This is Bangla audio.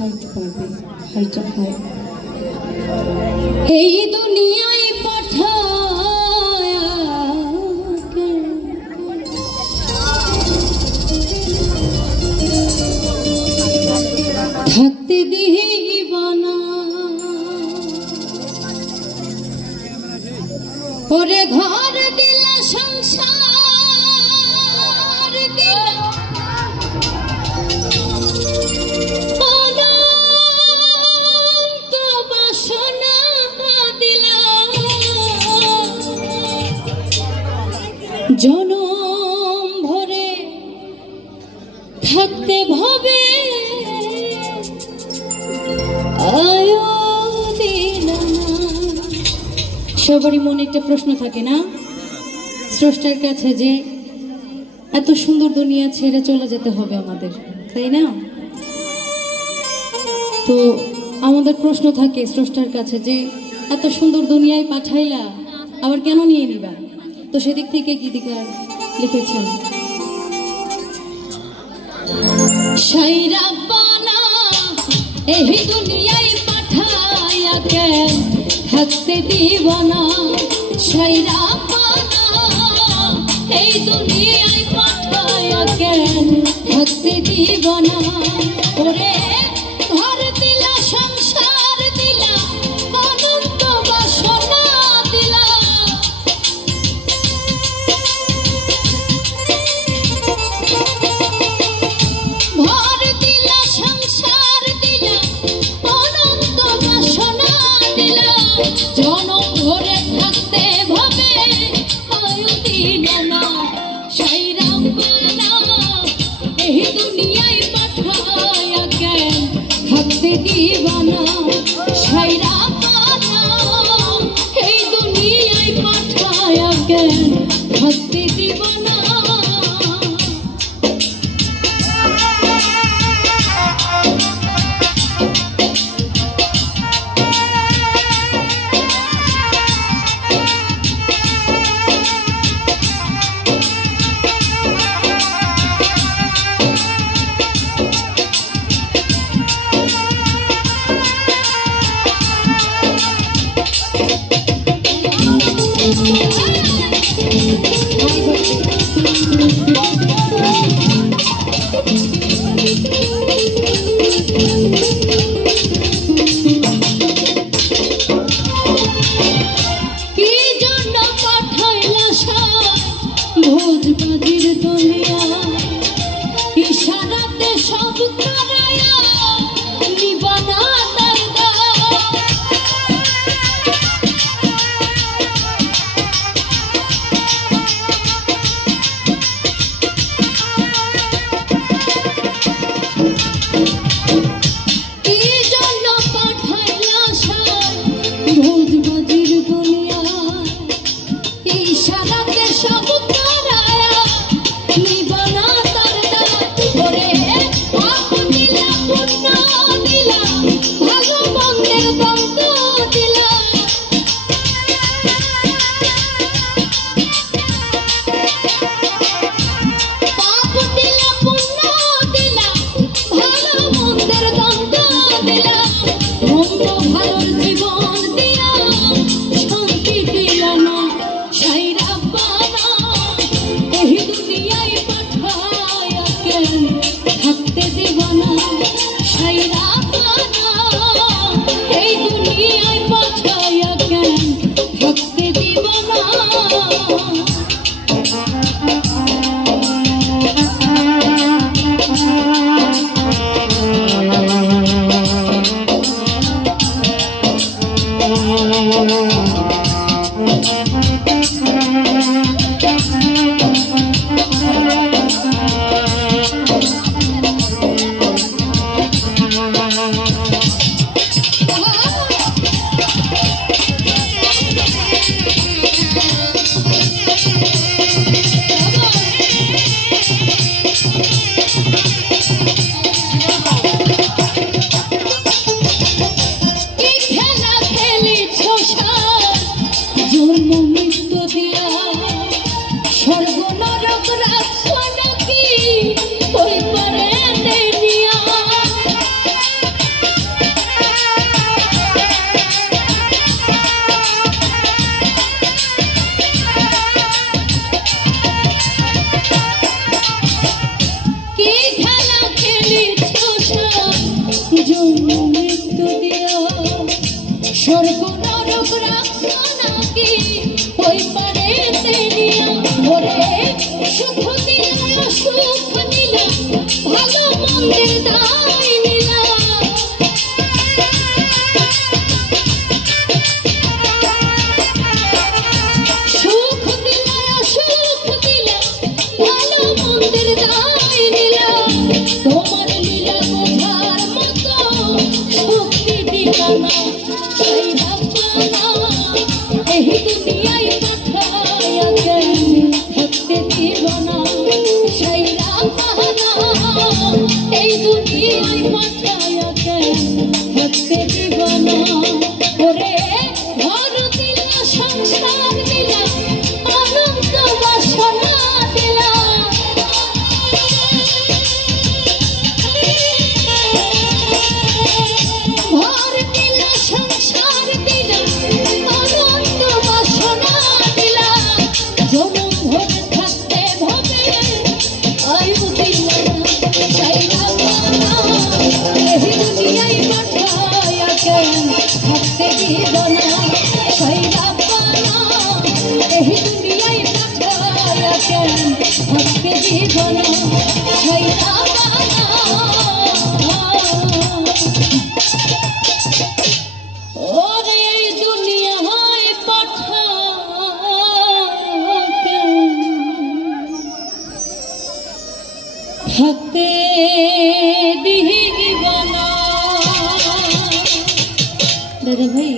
খাইতে পারবে খাইটা খায় এই দুনিয়ায় পাঠায় থাকতে দিব না ওরে ঘর দিলা সংসার দিলা অনন্ত বাসনা দিলা জনম ভরে থাকতে ভবে সবারই মনে একটা প্রশ্ন থাকে না স্রষ্টার কাছে যে এত সুন্দর দুনিয়া ছেড়ে চলে যেতে হবে আমাদের, তাই না? তো আমাদের প্রশ্ন থাকে স্রষ্টার কাছে যে এত সুন্দর দুনিয়ায় পাঠাইলা আবার কেন নিয়ে নিবা? তো সেদিক থেকে গীতিকার লিখেছেন সাইরাব্বানা এই দুনিয়ায় পাঠাইয়া কেন থাকতে দিব না সাইরাব্বানা এই দুনিয়ায় পাঠাইয়া কেন থাকতে দিব না ওরে ঘর দিলা সংসার দিলা অনন্ত বাসনা দিলা ঘর দিলা সংসার দিলা অনন্ত বাসনা দিলা জনম ভরে থাকতে ভাবে আয়ু দিলা না সাইরাব্বানা এই দুনিয়ায় পাঠায়া কেন থাকতে দিব না সাইরাব্বানা এই দুনিয়ায় পাঠায়া কেন থাকতে দিব না ভোজবাজির দুনিয়া ইশারাতে সব করায়া নিবানা দরদা কি জন্য পাঠাইলা সার ভোজবাজির দুনিয়া ইশারাতে সব থাকতে দিব না সাইরাব্বানা এই দুনিয়ায় পাঠায়া কেন থাকতে দিব না জন্ম মৃত্যু দিয়া স্বর্গ নরক রাখছো নাকি ওই পারেতে নিয়া ওরে সুখ দিলা সুখ নিলা ভালো মন্দের দায় নিলা সুখ দিলা সুখ দিলা ভালো মন্দের দায় নিলা তোমার লীলা বোঝার মতো শক্তি দিলা না এই বাবা এই দুনিয়ায় পাঠায়া কেন থাকতে দিব না সেই রাখনা এই দুনিয়ায় পাঠায়া কেন থাকতে দিব না ওরে ঘর দিলা সংসার দিলা আনন্দ বাসনা দিলা ঘর দিলা সংসার দিলা আনন্দ বাসনা দিলা জনম ভরে থাকতে ভবে আয়ু দিলা চাই রাখনা এই দুনিয়ায় পাঠায়া কেন থাকতে দিব না চাই রাখনা এই দুনিয়ায় পাঠায়া কেন থাকতে দিব না চাই রাখনা ওরে দুনিয়ায় পাঠাকে থাকতে দিবা না। দাদা ভাই